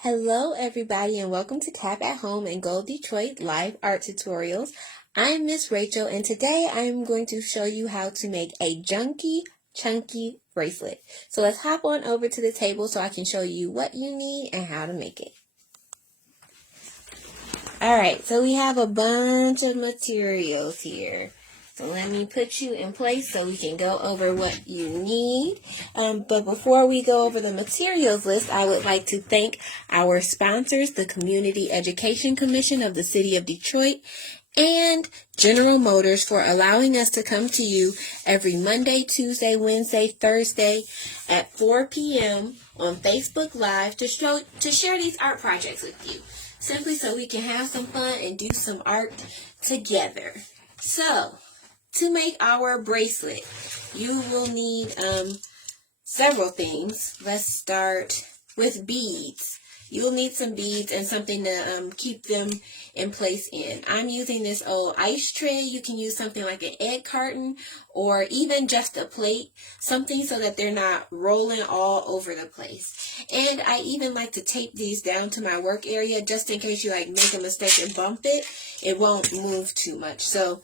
Hello everybody and welcome to Tap at Home and Go Detroit live art tutorials. I'm Miss Rachel and today I'm going to show you how to make a Junky Chunky bracelet. So let's hop on over to the table so I can show you what you need and how to make it. Alright, so we have a bunch of materials here. So let me put you in place so we can go over what you need. But before we go over the materials list, I would like to thank our sponsors, the Community Education Commission of the City of Detroit, and General Motors for allowing us to come to you every Monday, Tuesday, Wednesday, Thursday at 4 p.m. on Facebook Live to share these art projects with you. Simply so we can have some fun and do some art together. So, to make our bracelet, you will need several things. Let's start with beads. You'll need some beads and something to keep them in place in. I'm using this old ice tray. You can use something like an egg carton or even just a plate, something so that they're not rolling all over the place. And I even like to tape these down to my work area just in case you make a mistake and bump it. It won't move too much. So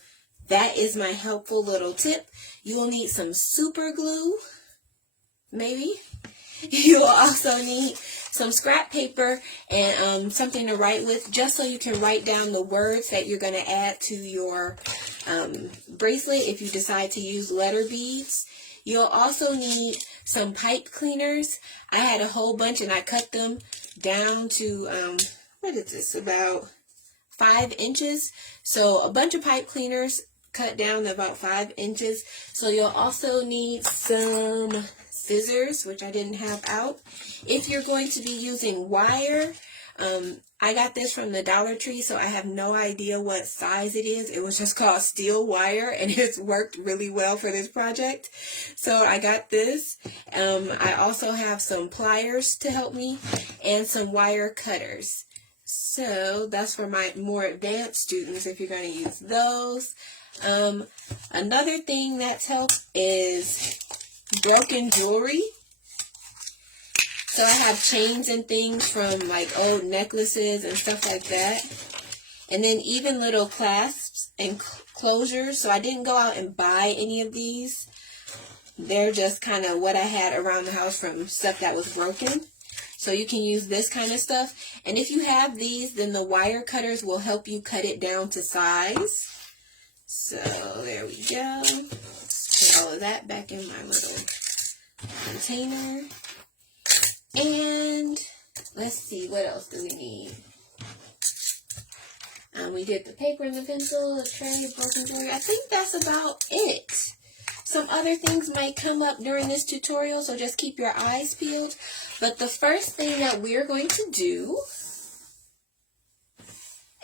that is my helpful little tip. You will need some super glue, maybe. You will also need some scrap paper and something to write with, just so you can write down the words that you're going to add to your bracelet if you decide to use letter beads. You'll also need some pipe cleaners. I had a whole bunch and I cut them down to, what is this, about 5 inches. So a bunch of pipe cleaners cut down to about 5 inches. So you'll also need some scissors, which I didn't have out. If you're going to be using wire, I got this from the Dollar Tree, so I have no idea what size it is. It was just called steel wire, and it's worked really well for this project. So I got this. I also have some pliers to help me and some wire cutters. So that's for my more advanced students if you're going to use those. Another thing that's helped is broken jewelry. So I have chains and things from old necklaces and stuff like that. And then even little clasps and closures. So I didn't go out and buy any of these. They're just kind of what I had around the house from stuff that was broken. So you can use this kind of stuff. And if you have these, then the wire cutters will help you cut it down to size. So there we go. Let's put all of that back in my little container. And let's see, what else do we need? We did the paper and the pencil, the tray, broken jewelry. I think that's about it. Some other things might come up during this tutorial, so just keep your eyes peeled. But the first thing that we're going to do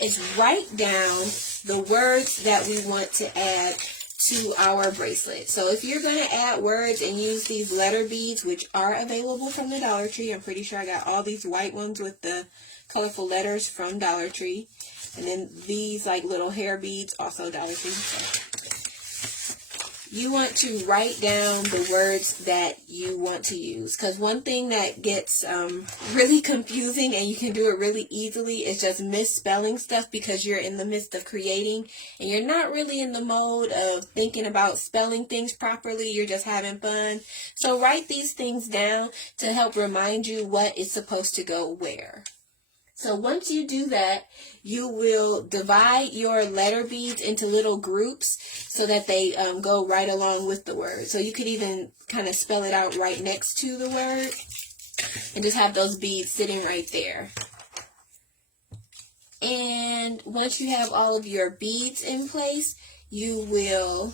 is write down the words that we want to add to our bracelet. So if you're going to add words and use these letter beads, which are available from the Dollar Tree, I'm pretty sure I got all these white ones with the colorful letters from Dollar Tree. And then these little hair beads, also Dollar Tree. So you want to write down the words that you want to use, because one thing that gets really confusing, and you can do it really easily, is just misspelling stuff because you're in the midst of creating and you're not really in the mode of thinking about spelling things properly. You're just having fun. So write these things down to help remind you what is supposed to go where. So once you do that, you will divide your letter beads into little groups so that they go right along with the word. So you could even kind of spell it out right next to the word and just have those beads sitting right there. And once you have all of your beads in place, you will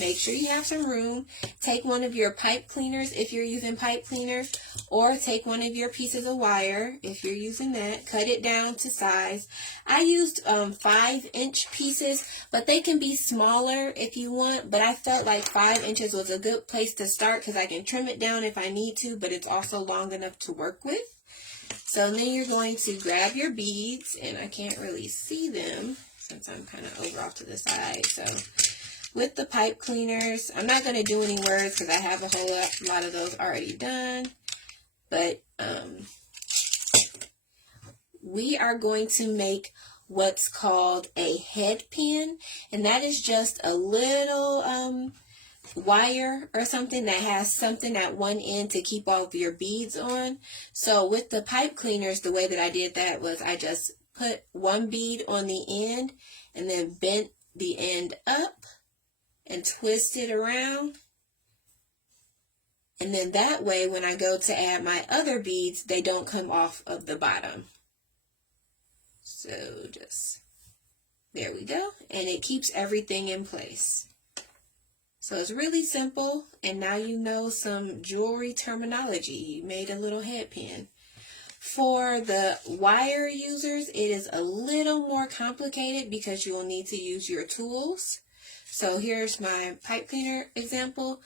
make sure you have some room. Take one of your pipe cleaners if you're using pipe cleaner, or take one of your pieces of wire if you're using that. Cut it down to size. I used 5-inch pieces, but they can be smaller if you want, but I felt like 5 inches was a good place to start because I can trim it down if I need to, but it's also long enough to work with. So then you're going to grab your beads, and I can't really see them since I'm kind of over off to the side. So with the pipe cleaners, I'm not going to do any words because I have a whole lot of those already done. But we are going to make what's called a head pin, and that is just a little wire or something that has something at one end to keep all of your beads on. So with the pipe cleaners, the way that I did that was I just put one bead on the end and then bent the end up and twist it around. And then that way, when I go to add my other beads, they don't come off of the bottom. So just, there we go. And it keeps everything in place. So it's really simple. And now you know some jewelry terminology. You made a little head pin. For the wire users, it is a little more complicated because you will need to use your tools. So here's my pipe cleaner example.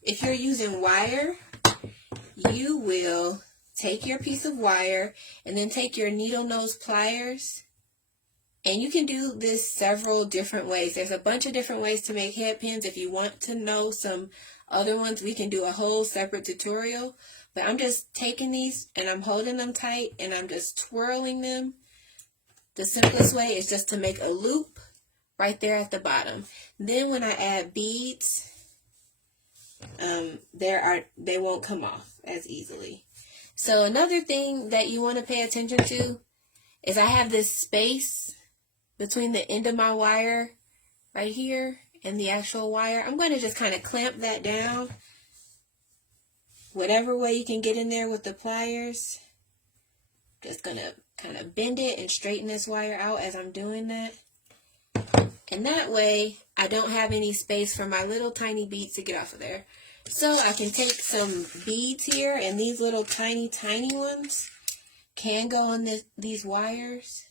If you're using wire, you will take your piece of wire and then take your needle nose pliers. And you can do this several different ways. There's a bunch of different ways to make head pins. If you want to know some other ones, we can do a whole separate tutorial. But I'm just taking these and I'm holding them tight and I'm just twirling them. The simplest way is just to make a loop right there at the bottom. Then when I add beads, they won't come off as easily. So another thing that you want to pay attention to is I have this space between the end of my wire right here and the actual wire. I'm going to just kind of clamp that down. Whatever way you can get in there with the pliers. Just going to kind of bend it and straighten this wire out as I'm doing that. And that way, I don't have any space for my little tiny beads to get off of there. So I can take some beads here, and these little tiny ones can go on these wires.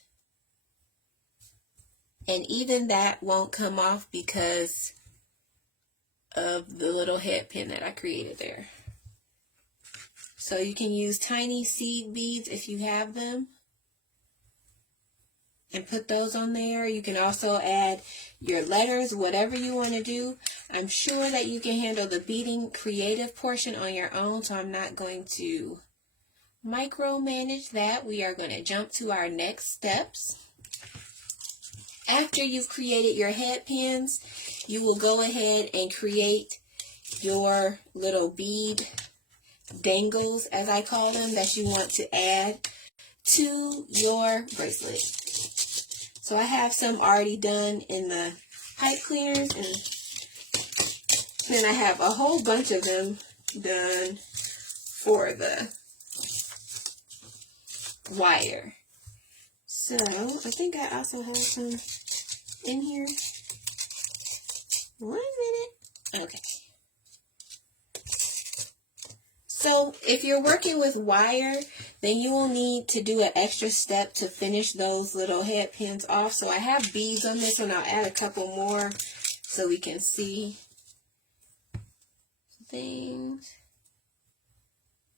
And even that won't come off because of the little head pin that I created there. So you can use tiny seed beads if you have them, and put those on there. You can also add your letters, whatever you want to do. I'm sure that you can handle the beading creative portion on your own, so I'm not going to micromanage that. We are going to jump to our next steps. After you've created your head pins, you will go ahead and create your little bead dangles, as I call them, that you want to add to your bracelet. So I have some already done in the pipe cleaners, and then I have a whole bunch of them done for the wire. So I think I also have some in here. 1 minute. Okay. So if you're working with wire, then you will need to do an extra step to finish those little head pins off. So I have beads on this one. I'll add a couple more so we can see things.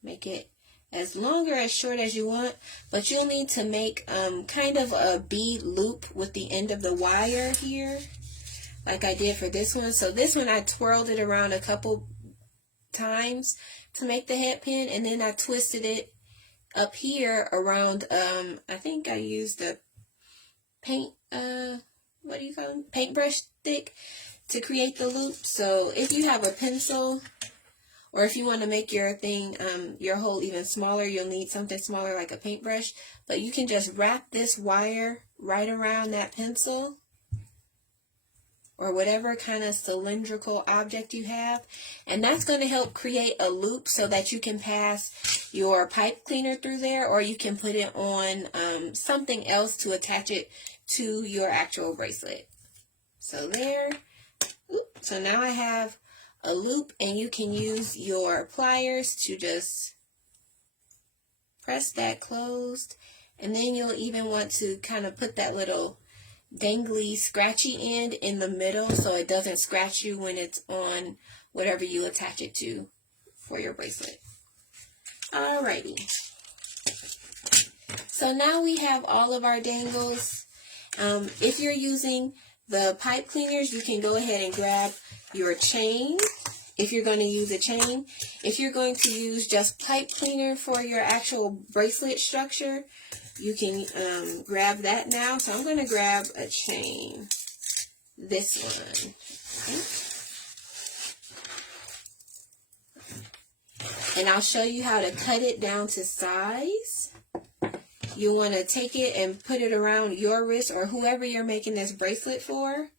Make it as long or as short as you want, but you'll need to make kind of a bead loop with the end of the wire here, like I did for this one. So this one I twirled it around a couple times to make the head pin, and then I twisted it up here around I think I used a paint what do you call them, paintbrush stick to create the loop. So if you have a pencil, or if you want to make your thing your hole even smaller, you'll need something smaller like a paintbrush, but you can just wrap this wire right around that pencil or whatever kind of cylindrical object you have. And that's going to help create a loop so that you can pass your pipe cleaner through there, or you can put it on something else to attach it to your actual bracelet. So there. So now I have a loop, and you can use your pliers to just press that closed. And then you'll even want to kind of put that little dangly scratchy end in the middle so it doesn't scratch you when it's on whatever you attach it to for your bracelet. Alrighty. So now we have all of our dangles. If you're using the pipe cleaners, you can go ahead and grab your chain if you're going to use a chain. If you're going to use just pipe cleaner for your actual bracelet structure, you can grab that now. So I'm going to grab a chain, this one. And I'll show you how to cut it down to size. You want to take it and put it around your wrist or whoever you're making this bracelet for.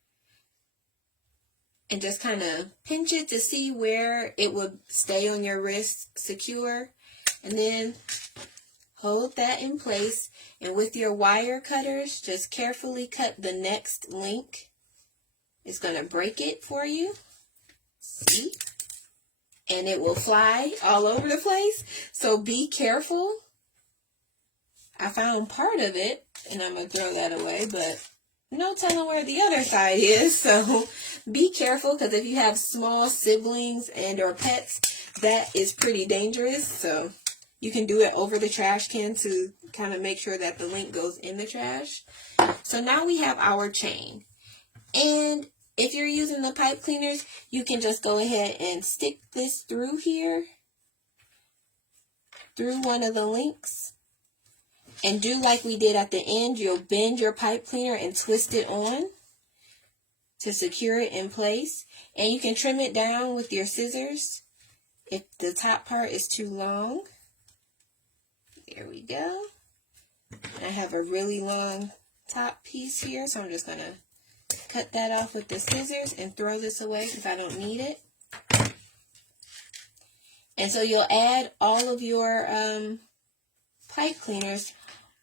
And just kind of pinch it to see where it would stay on your wrist secure. And then hold that in place. And with your wire cutters, just carefully cut the next link. It's going to break it for you. See? And it will fly all over the place. So be careful. I found part of it, and I'm going to throw that away, but no telling where the other side is. So be careful, because if you have small siblings and or pets, that is pretty dangerous. So you can do it over the trash can to kind of make sure that the link goes in the trash. So now we have our chain. And if you're using the pipe cleaners, you can just go ahead and stick this through here, through one of the links. And do like we did at the end. You'll bend your pipe cleaner and twist it on to secure it in place. And you can trim it down with your scissors if the top part is too long. There we go. I have a really long top piece here, so I'm just going to cut that off with the scissors and throw this away because I don't need it. And so you'll add all of your pipe cleaners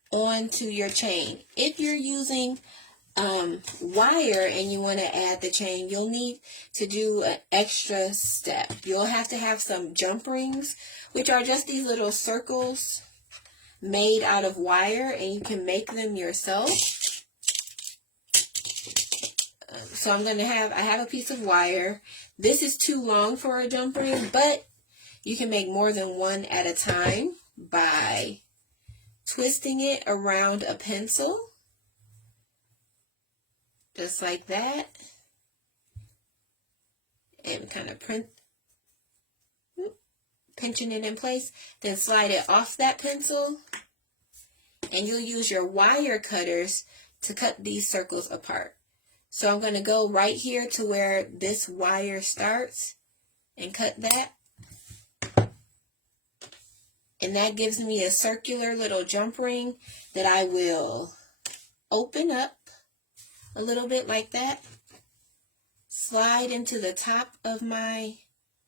onto your chain. If you're using wire and you want to add the chain, you'll need to do an extra step. You'll have to have some jump rings, which are just these little circles made out of wire, and you can make them yourself. So I have a piece of wire. This is too long for a jump ring, but you can make more than one at a time by twisting it around a pencil, just like that, and kind of pinching it in place. Then slide it off that pencil, and you'll use your wire cutters to cut these circles apart. So I'm going to go right here to where this wire starts and cut that. And that gives me a circular little jump ring that I will open up a little bit like that. Slide into the top of my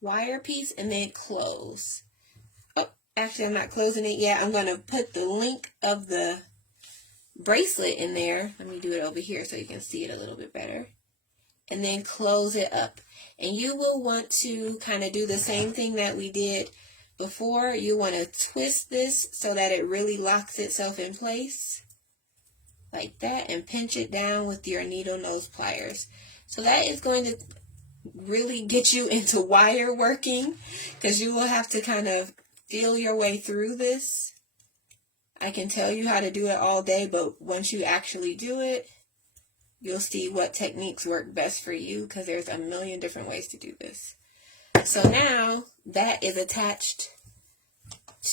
wire piece and then close. Oh, actually I'm not closing it yet. I'm going to put the link of the bracelet in there. Let me do it over here so you can see it a little bit better. And then close it up. And you will want to kind of do the same thing that we did before. You want to twist this so that it really locks itself in place. Like that. And pinch it down with your needle nose pliers. So that is going to really get you into wire working, because you will have to kind of feel your way through this. I can tell you how to do it all day, but once you actually do it, you'll see what techniques work best for you, because there's a million different ways to do this. So now that is attached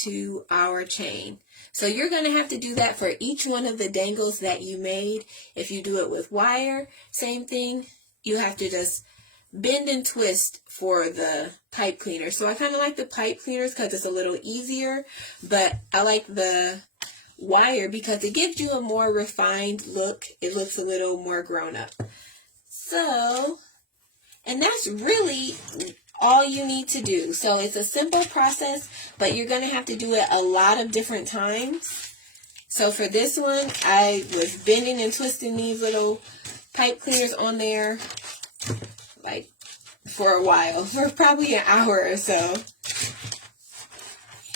to our chain. So you're going to have to do that for each one of the dangles that you made. If you do it with wire, same thing. You have to just bend and twist for the pipe cleaner. So I kind of like the pipe cleaners because it's a little easier, but I like the wire because it gives you a more refined look. It looks a little more grown up. So, and that's really all you need to do. So it's a simple process, but you're going to have to do it a lot of different times. So for this one, I was bending and twisting these little pipe cleaners on there like for a while, for probably an hour or so.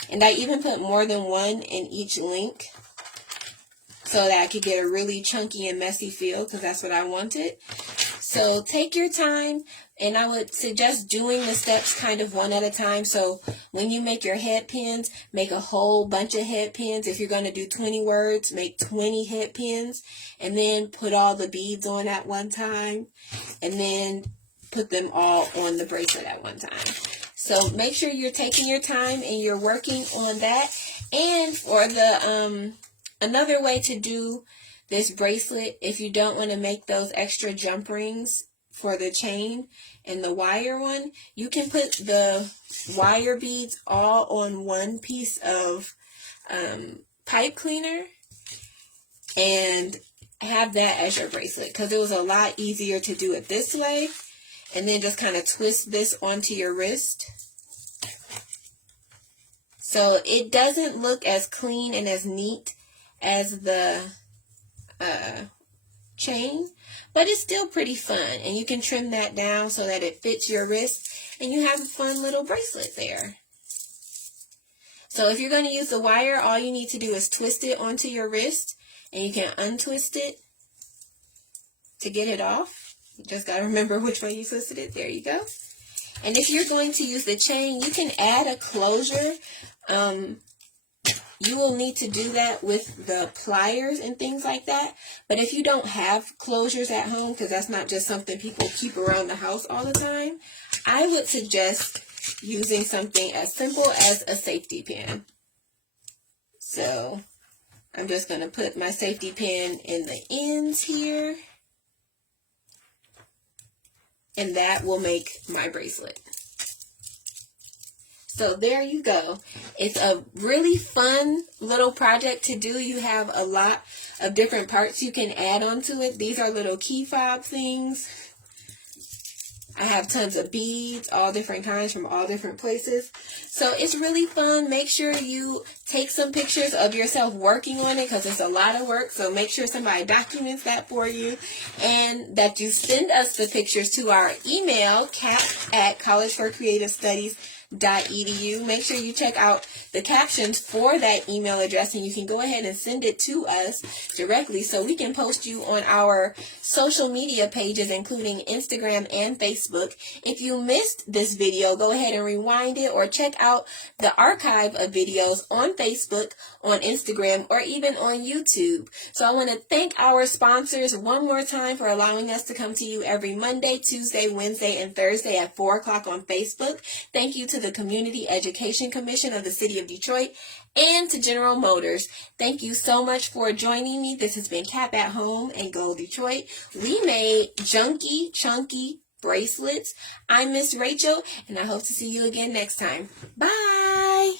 And I even put more than one in each link so that I could get a really chunky and messy feel, because that's what I wanted. So take your time, and I would suggest doing the steps kind of one at a time. So when you make your head pins, make a whole bunch of head pins. If you're going to do 20 words, make 20 head pins, and then put all the beads on at one time, and then put them all on the bracelet at one time. So So make sure you're taking your time and you're working on that. And for the another way to do this bracelet, if you don't want to make those extra jump rings for the chain and the wire one, you can put the wire beads all on one piece of pipe cleaner and have that as your bracelet, because it was a lot easier to do it this way, and then just kind of twist this onto your wrist. So it doesn't look as clean and as neat as the chain, but it's still pretty fun, and you can trim that down so that it fits your wrist and you have a fun little bracelet there. So if you're going to use the wire, all you need to do is twist it onto your wrist, and you can untwist it to get it off. You just got to remember which way you twisted it. There you go. And if you're going to use the chain, you can add a closure. You will need to do that with the pliers and things like that. But if you don't have closures at home, because that's not just something people keep around the house all the time, I would suggest using something as simple as a safety pin. So I'm just going to put my safety pin in the ends here, and that will make my bracelet. So there you go. It's a really fun little project to do. You have a lot of different parts you can add onto it. These are little key fob things. I have tons of beads, all different kinds from all different places. So it's really fun. Make sure you take some pictures of yourself working on it, because it's a lot of work. So make sure somebody documents that for you, and that you send us the pictures to our email, cap@collegeforcreativestudies.edu. Make sure you check out the captions for that email address, and you can go ahead and send it to us directly so we can post you on our social media pages, including Instagram and Facebook. If you missed this video, go ahead and rewind it, or check out the archive of videos on Facebook, on Instagram, or even on YouTube. So I want to thank our sponsors one more time for allowing us to come to you every Monday, Tuesday, Wednesday, and Thursday at 4 o'clock on Facebook. Thank you to the Community Education Commission of the City of Detroit, and to General Motors. Thank you so much for joining me. This has been Cap at Home and Go Detroit. We made Junky, Chunky bracelets. I'm Miss Rachel, and I hope to see you again next time. Bye!